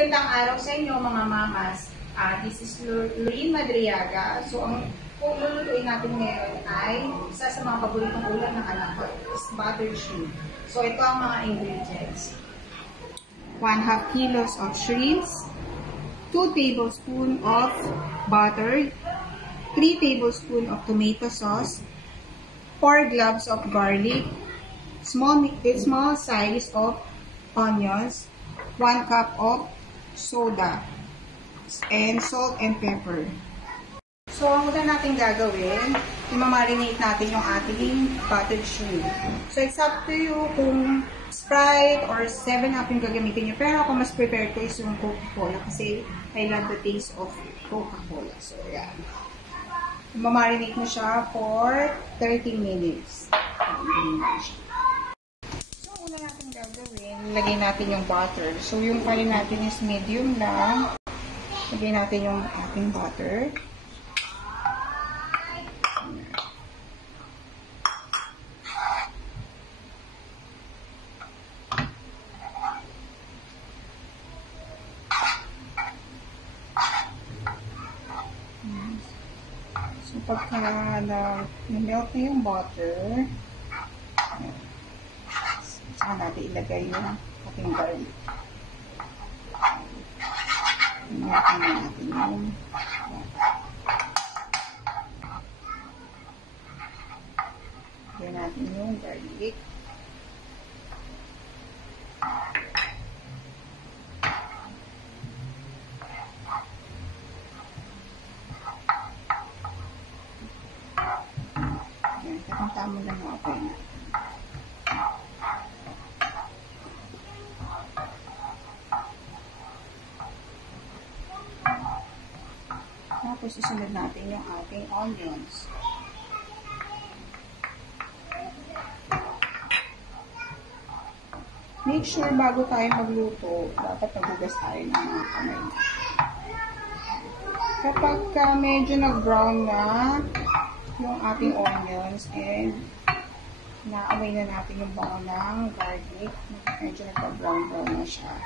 magandang araw sa inyo mga mamas. This is Lorene Madriaga. So, ang lulutuin natin ngayon ay isa sa mga paboritong ulam ng anak ko is buttered shrimp. So, ito ang mga ingredients. 1/2 kilos of shrimps, 2 tablespoons of butter, 3 tablespoons of tomato sauce, 4 cloves of garlic, small size of onions, 1 cup of soda, and salt and pepper. So, ang una natin gagawin, i-marinate natin yung ating buttered shrimp. So, it's up to you kung Sprite or 7-Up yung gagamitin nyo. Pero ako mas prepared ko is yung Coca-Cola kasi I love the taste of Coca-Cola. So, yan. I-marinate mo siya for 30 minutes. Una natin gagawin, lagay natin yung butter. So, yung pa rin natin is medium lang. Lagay natin yung ating butter. So, pagka na-melt na yung butter, saka natin ilagay yung ating garlic. Ilagay natin yung garlic. Ayan, takang-tamo lang ako na. Tapos, isunod natin yung ating onions. Make sure bago tayo magluto, dapat nagugas tayo ng mga kamay. Kapag medyo nag-brown na yung ating onions and naamoy na natin yung bango ng garlic, medyo nagpa-brown na siya.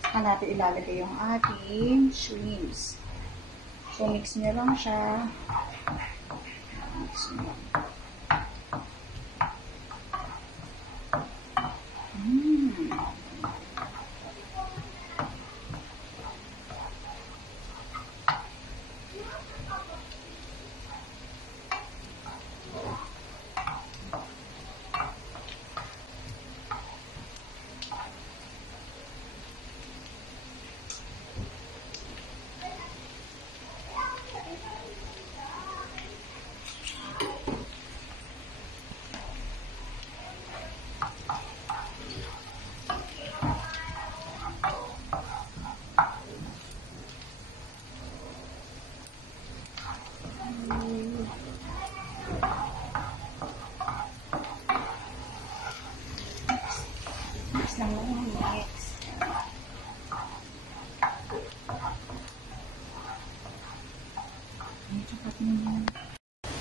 Saka natin ilalagay yung ating shrimps. So, mix nyo lang siya. Mix nyo lang.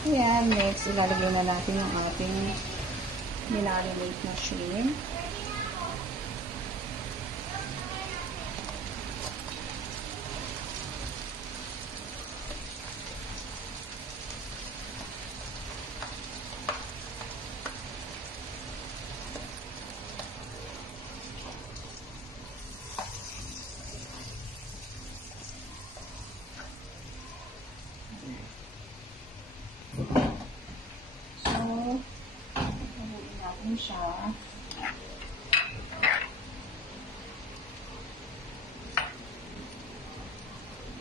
Ayan, next, ilalagay na natin yung ating nilalimate na shrimp. Siya.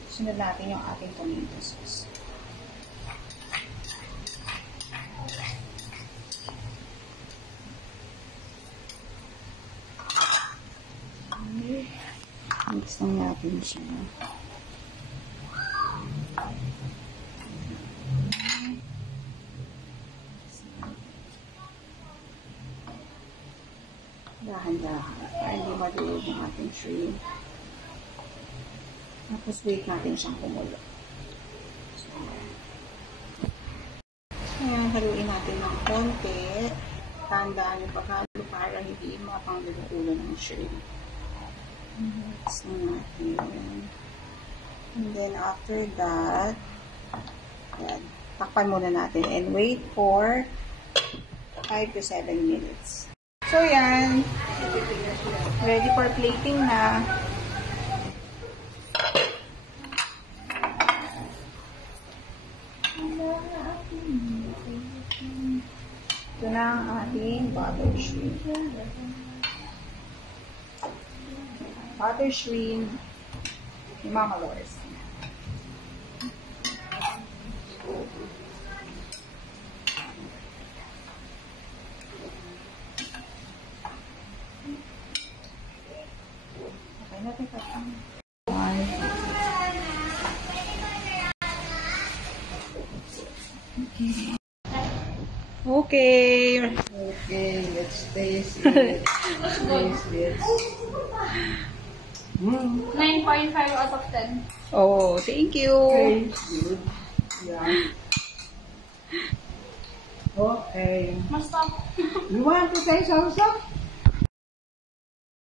Sunod natin yung ating tomato sauce. Mix lang natin siya. Dahan-dahan para hindi madulog ang ating shrimp. Tapos wait natin siyang kumulo. So, ayan, haluin natin ng konti. Tandaan yung paghalo para hindi mapanggulo ng shrimp. Mix natin. And then after that, yan, takpan muna natin and wait for 5 to 7 minutes. So yan, ready for plating na. Ito na ang ating butter shrimp. Butter shrimp ni Mama Loris. Okay na, teka. Okay. Okay, let's taste it. Taste it. 9.5 out of 10. Oh, thank you. Tastes good. Yeah. Okay. Mas top. You want to taste also?